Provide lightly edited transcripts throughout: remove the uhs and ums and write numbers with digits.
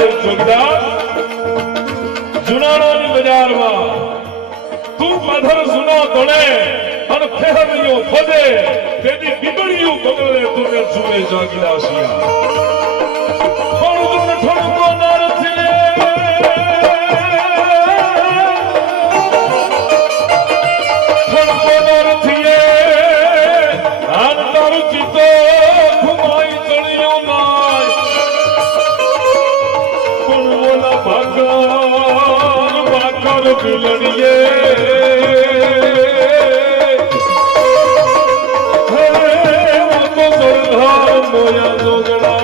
જોગદાર જુનાણાની બજારમાં તું મધર સુનો તોડે અને ફેરવીઓ ફદે તેની બીબડીયું બગડે તુને સુવે જોગદાસિયા થોડું થોડું નાર થિલે થોડું નાર થિલે આન તારું ચિતો ઘુમાઈ ચડ્યો નાય પણ ઓલા ભાગર બિલડીએ મોયા જોગડા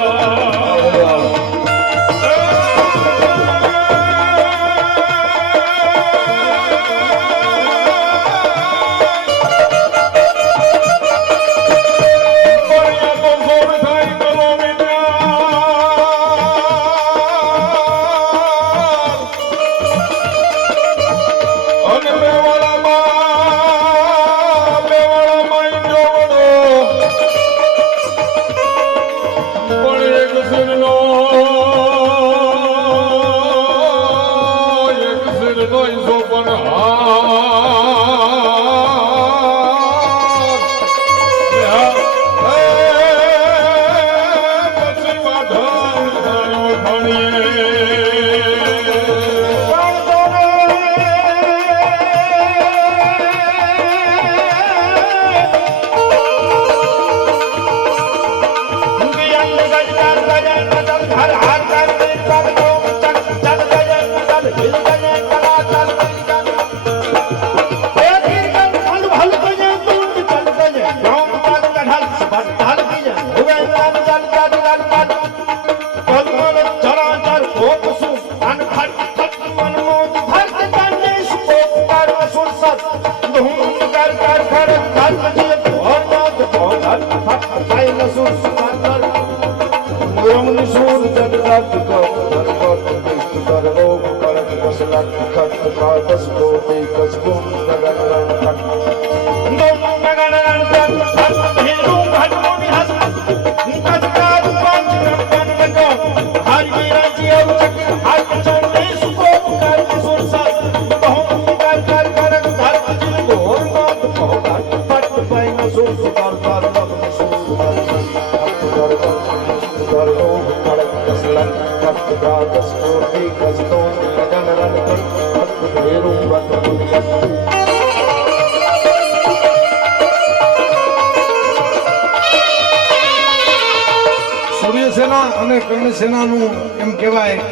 અને કર્ણસેનાનું એમ કહેવાય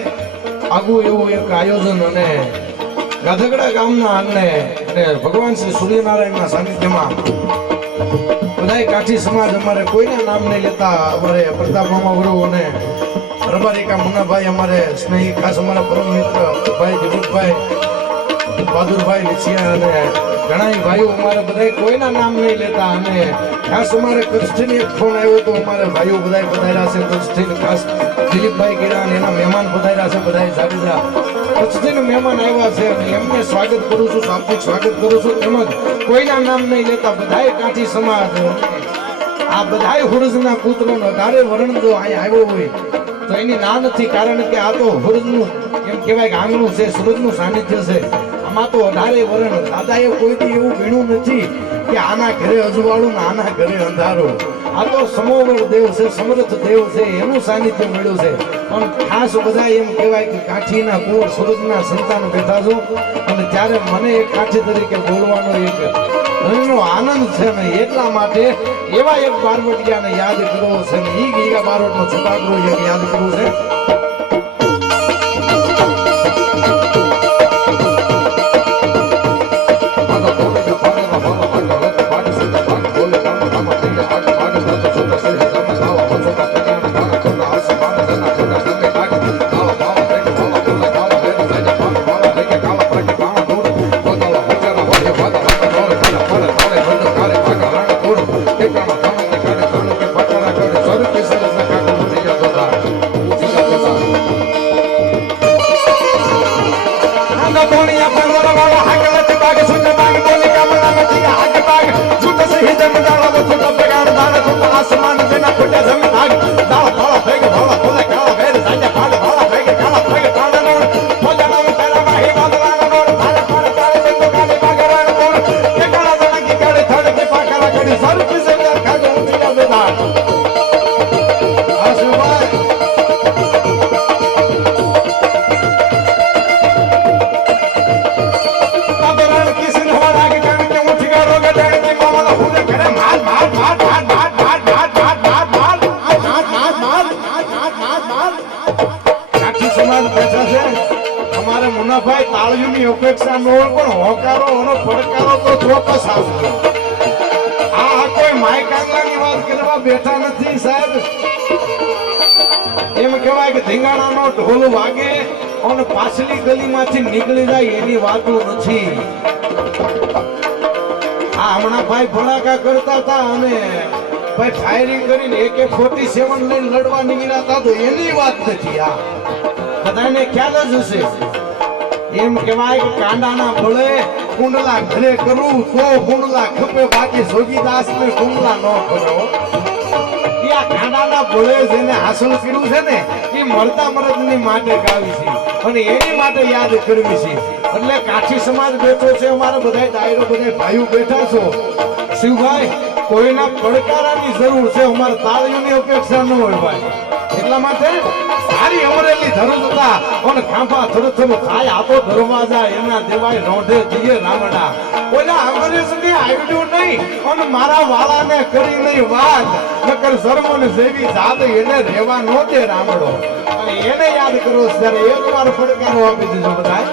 આગું એવું એક આયોજન અને ગાધગડા ગામના આંગણે અને ભગવાન શ્રી સૂર્યનારાયણના સાનિધ્યમાં બધાય કાઠી સમાજ અમારે કોઈના નામ નહીં લેતા અમારે પ્રતાપ મામા ગુરુ અને રબારિકા મુન્નાભાઈ અમારે સ્નેહી ખાસ અમારા પરમ મિત્ર ભાઈ દિલીપભાઈ બહાદુરભાઈ લીછિયા અને ઘણા ભાઈઓ અમારે બધા કોઈના નામ નહીં લેતા અને ખાસ અમારે કચ્છથી એક ફોન આવ્યો તો અમારે ભાઈઓ બધા પધાર્યા છે કચ્છથી ખાસ દિલીપભાઈ ગીરા એના મહેમાન પધાર્યા છે બધા જાડેજા કચ્છથી મહેમાન આવ્યા છે અને એમને સ્વાગત કરું છું શાબ્દિક સ્વાગત કરું છું તેમજ કોઈના નામ નહીં લેતા બધાએ કાઠી સમાજ આ બધાએ હુરજના પુત્રનો 18 વર્ણ જો અહીં આવ્યો હોય તો એની ના નથી કારણ કે આ તો હુરજનું એમ કહેવાય કે આંગણું છે સૂરજનું સાનિધ્ય છે આમાં તો 18 વર્ણ દાદાએ કોઈથી એવું ગણ્યું નથી કે આના ઘરે અજવાળું ને આના ઘરે અંધારું આ તો સમોવર દેવ છે સમર્થ દેવ છે એનું સાનિધ્ય મળ્યું છે પણ ખાસ બધા એમ કહેવાય કે કાઠીના કુંવર સૂરજના સંતાન બેઠા છો અને ત્યારે મને એક કાઠી તરીકે બોલવાનો એક મનનો આનંદ છે ને એટલા માટે એવા એક બારવટિયાને યાદ કરવો છે ને ઈ ગીગા બારવટનો છુપાકરો એક યાદ કરવું છે આસમાન જેના ખોટા જમીન આગ દાળ ભાળા ભેગ ભાળા ખોલે કાળા વેર સાજા પાડ ભાળા ભેગ કાળા બેઠા છે અમારે મુનાભાઈ તાળીઓની અપેક્ષા ન હોય પણ હોકારો અને પડકારો તો ચોક્કસ આવશે. આ કોઈ માય કાંગલાની વાત કરવા બેઠા નથી સાહેબ. એમ કહેવાય કે ધીંગાણાનો ઢોલ વાગે અને પાછલી ગલીમાંથી નીકળી જાય એની વાતો નથી. આ હમણાં ભાઈ ભડાકા કરતા હતા અને ભાઈ ફાયરિંગ કરીને AK-47 લઈને લડવા નીકળ્યા હતા તો એની વાત નથી. આ બધાને ખ્યાલ જ હશે. એમ કહેવાય કે કાંડાના બળે કુંડલા ઘરે કરું તો કુંડલા ખપે બાકી જોગીદાસ ને કુંડલા ન કરો. આ કાંડાના બળે જેને હાંસલ કર્યું છે ને એ મરતા મરદની માટે ગાવી છે અને એની માટે યાદ કરવી છે. એટલે કાઠી સમાજ બેઠો છે, અમારા બધા ડાયરો બધા ભાઈઓ બેઠા છો. શિવભાઈ કોઈના પડકારાની જરૂર છે, અમારે તાળીઓની અપેક્ષા ન હોય ભાઈ. એટલા માટે સારી અમરેલી ધરજતા અને ખાંભા થોડું થાય આ તો દરવાજા એના દેવાય રોઢે દિયે રામડા. ઓલા અંગ્રેજની આવ્યું નહીં અને મારા વાળાને કરી નહીં વાત નકર શરમોન જેવી જાત એને રહેવા નો દે રામડો. અને એને યાદ કરો ત્યારે એકવાર પડકારો આપી દીધો બધા.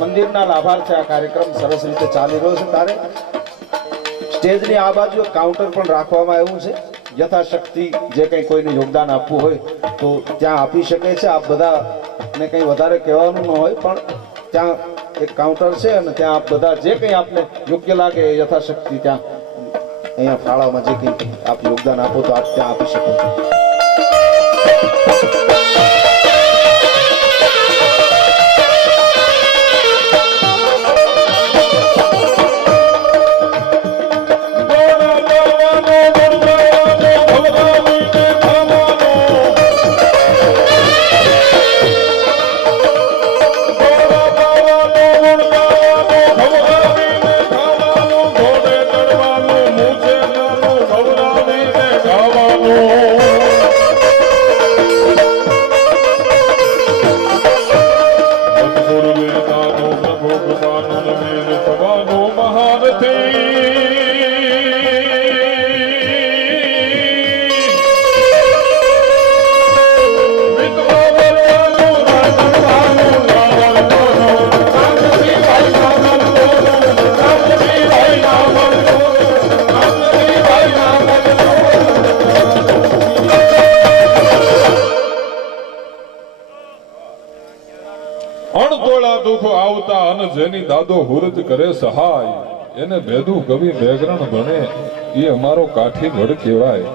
મંદિરના લાભાર્થે આ કાર્યક્રમ સરસ રીતે ચાલી રહ્યો છે. તારે સ્ટેજની આ બાજુ કાઉન્ટર પણ રાખવામાં આવ્યું છે. યથાશક્તિ જે કંઈ કોઈને યોગદાન આપવું હોય તો ત્યાં આપી શકે છે. આપ બધાને કંઈ વધારે કહેવાનું ન હોય પણ ત્યાં એક કાઉન્ટર છે અને ત્યાં આપ બધા જે કંઈ આપને યોગ્ય લાગે એ યથાશક્તિ ત્યાં અહીંયા ફાળામાં જે કંઈ આપ યોગદાન આપો તો આપ ત્યાં આપી શકો છો. અણતોળા દુઃખ આવતા અને જેની દાદો હુરજ કરે સહાય એને ભેદું કવિ બેગરણ બને એ અમારો કાઠી વડ કહેવાય.